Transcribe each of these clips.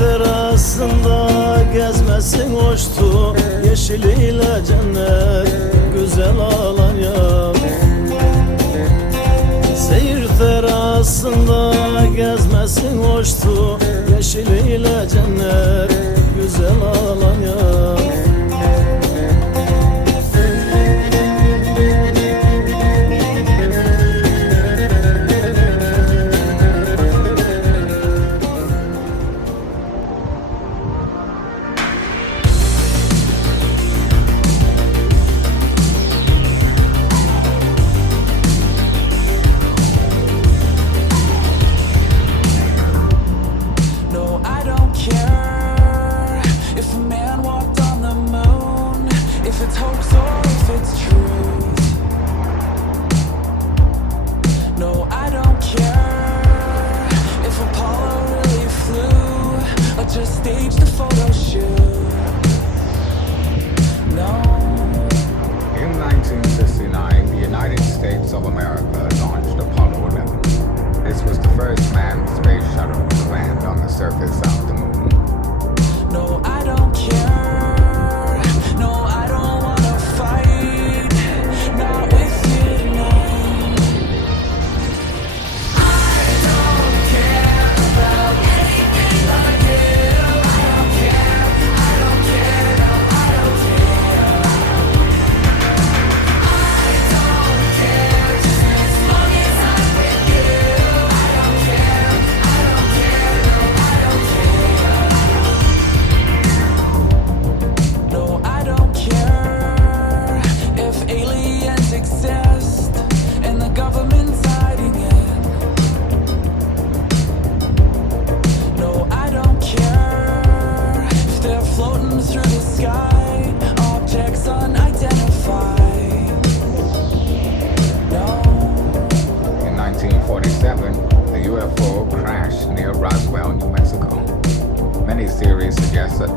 terasında gezmesin hoştu, yeşiliyle cennet güzel Alanya. Seyir terasında gezmesin hoştu, yeşiliyle cennet güzel Alanya.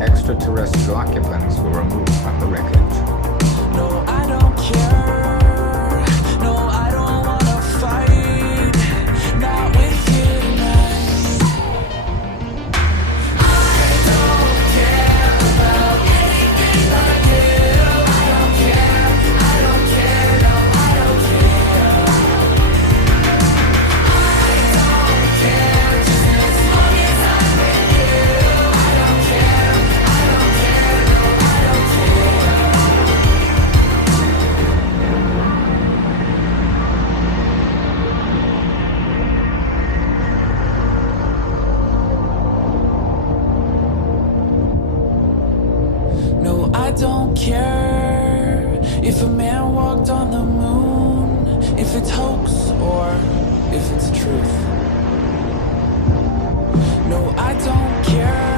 Extraterrestrial occupants were removed from the wreckage. No, I don't care. No, I don't wanna fight. Not with you tonight. I don't care about anything like you. I don't care. I don't care. No, I don't care. I don't care. Just as long as I'm with you. I don't care. No, I don't care if a man walked on the moon, if it's hoax or if it's truth. No, I don't care.